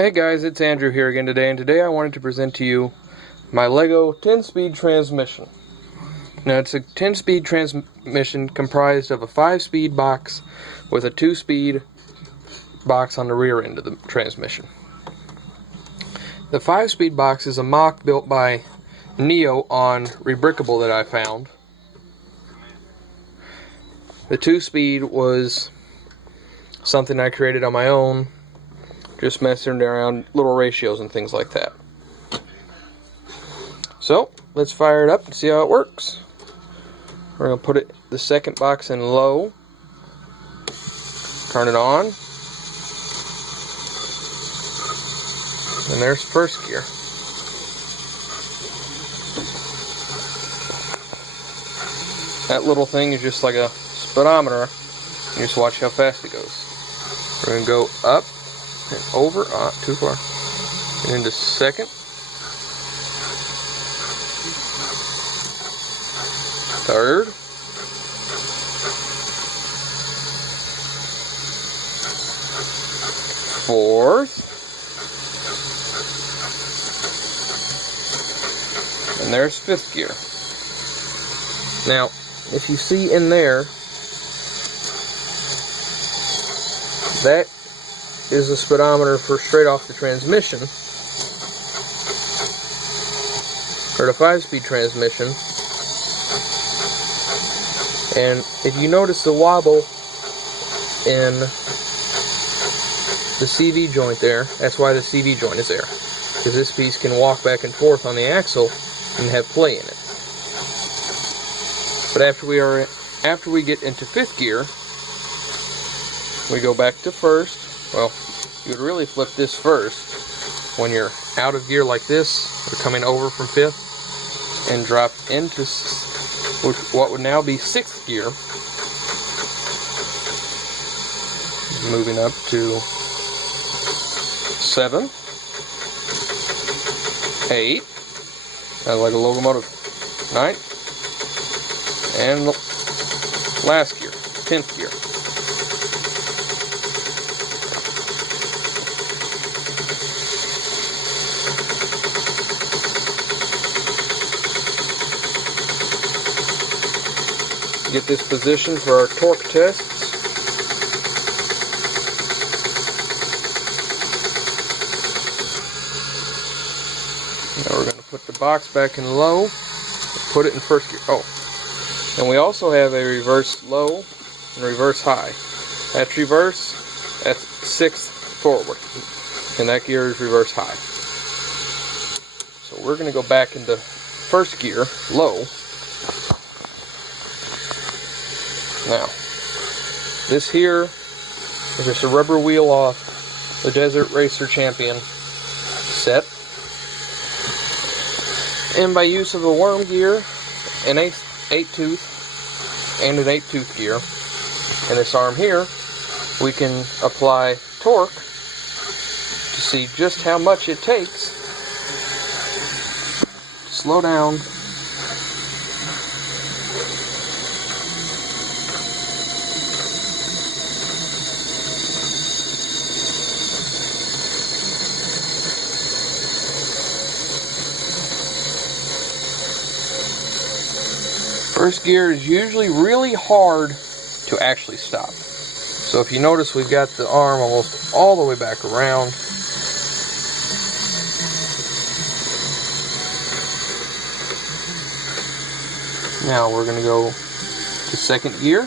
Hey guys, it's Andrew here again today, and today I wanted to present to you my Lego 10-speed transmission. Now it's a 10-speed transmission comprised of a 5-speed box with a 2-speed box on the rear end of the transmission. The 5-speed box is a mock built by Neo on Rebrickable that I found. The 2-speed was something I created on my own, just messing around little ratios and things like that. So let's fire it up and see how it works. We're going to put the second box in low, turn it on, and there's first gear. That little thing is just like a speedometer. You just watch how fast it goes. We're going to go up and over, too far, and into second, third, fourth, and there's fifth gear. Now, if you see in there, that is a speedometer for straight off the transmission, or the 5-speed transmission. And if you notice the wobble in the CV joint there, that's why the CV joint is there, because this piece can walk back and forth on the axle and have play in it. But after we get into fifth gear, we go back to first. Well, you would really flip this first when you're out of gear like this, or coming over from fifth, and drop into what would now be sixth gear, moving up to 7, 8, like a locomotive, 9, and last gear, 10th gear. Get this position for our torque tests. Now we're going to put the box back in low, put it in first gear. Oh, and we also have a reverse low and reverse high. That's reverse, that's sixth forward, and that gear is reverse high. So we're going to go back into first gear, low. Now, this here is just a rubber wheel off the Desert Racer Champion set. And by use of a worm gear, an 8-tooth, and an 8-tooth gear, and this arm here, we can apply torque to see just how much it takes to slow down First gear is usually really hard to actually stop. So if you notice, we've got the arm almost all the way back around. Now we're going to go to second gear.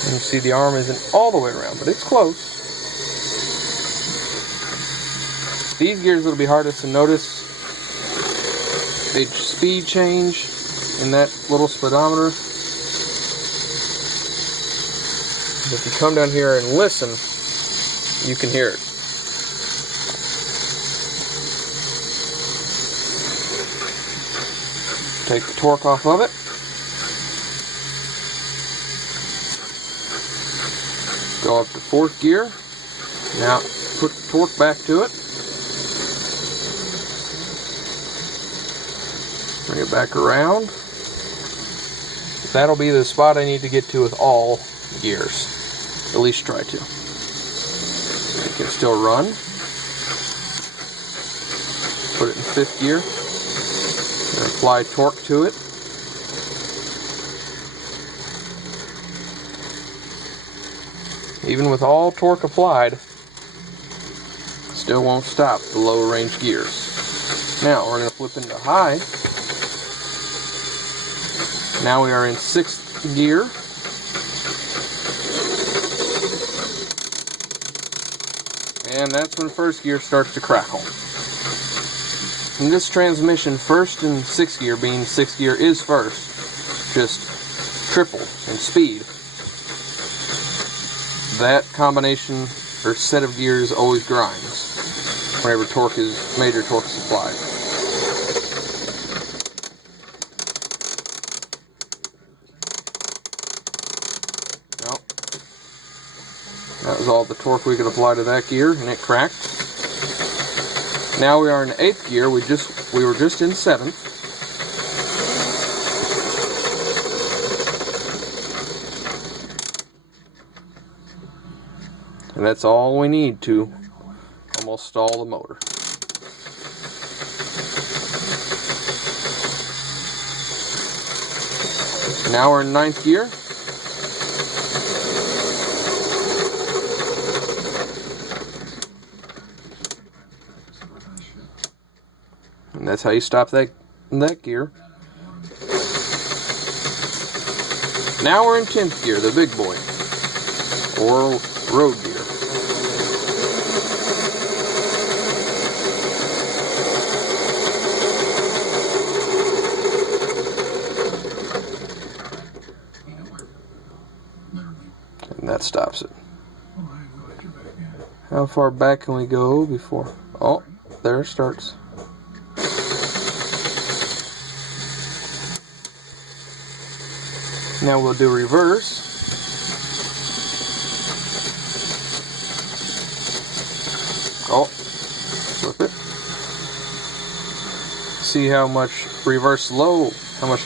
And you see the arm isn't all the way around, but it's close. These gears will be hardest to notice. The speed change in that little speedometer. If you come down here and listen, you can hear it. Take the torque off of it. Go up to fourth gear. Now put the torque back to it. Bring it back around. That'll be the spot I need to get to with all gears. At least try to. It can still run. Put it in 5th gear. And apply torque to it. Even with all torque applied, still won't stop the low range gears. Now we're going to flip into high. Now we are in 6th gear. And that's when 1st gear starts to crackle. In this transmission, 1st and 6th gear, being 6th gear is 1st, just triple in speed. That combination or set of gears always grinds whenever major torque is applied. Well, that was all the torque we could apply to that gear, and it cracked. Now we are in 8th gear. We were just in 7th. And that's all we need to almost stall the motor. Now we're in 9th gear. And that's how you stop that gear. Now we're in 10th gear, the big boy, or road gear. And that stops it. How far back can we go before? Oh, there it starts. Now we'll do reverse. Oh, flip it. See how much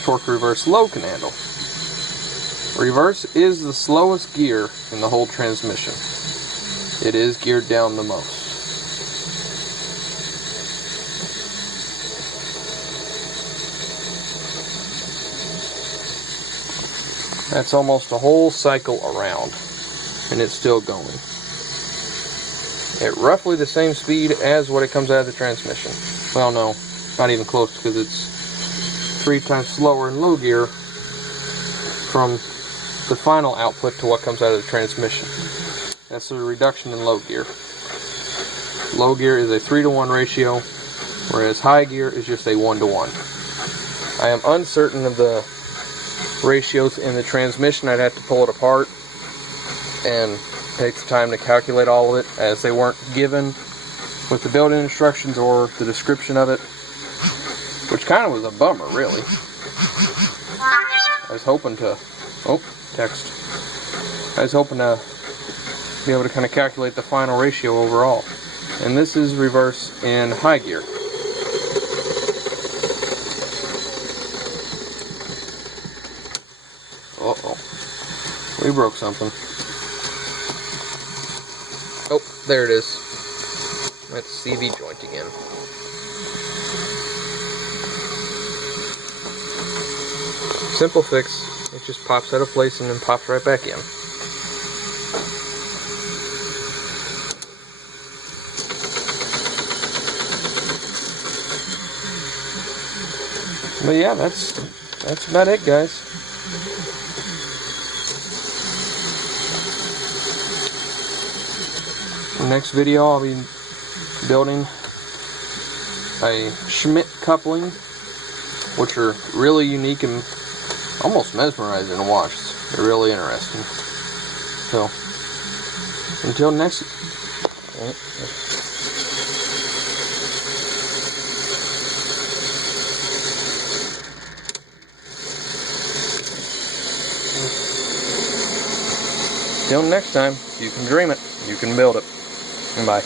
torque reverse low can handle. Reverse is the slowest gear in the whole transmission. It is geared down the most. That's almost a whole cycle around, and it's still going. At roughly the same speed as what it comes out of the transmission. Well, no, not even close, because it's 3 times slower in low gear from the final output to what comes out of the transmission. That's the reduction in low gear. Low gear is a 3-to-1 ratio, whereas high gear is just a 1-to-1. I am uncertain of the ratios in the transmission. I'd have to pull it apart and take the time to calculate all of it, as they weren't given with the building instructions or the description of it, which kind of was a bummer, really. I was hoping to I was hoping to be able to kind of calculate the final ratio overall. And this is reverse in high gear. Uh-oh. We broke something. Oh, there it is. That's CV joint again. Simple fix. It just pops out of place and then pops right back in. But yeah, that's about it, guys. In the next video, I'll be building a Schmidt coupling, which are really unique and almost mesmerizing to watch. They're really interesting. So, until next. Until next time, you can dream it, you can build it. Bye.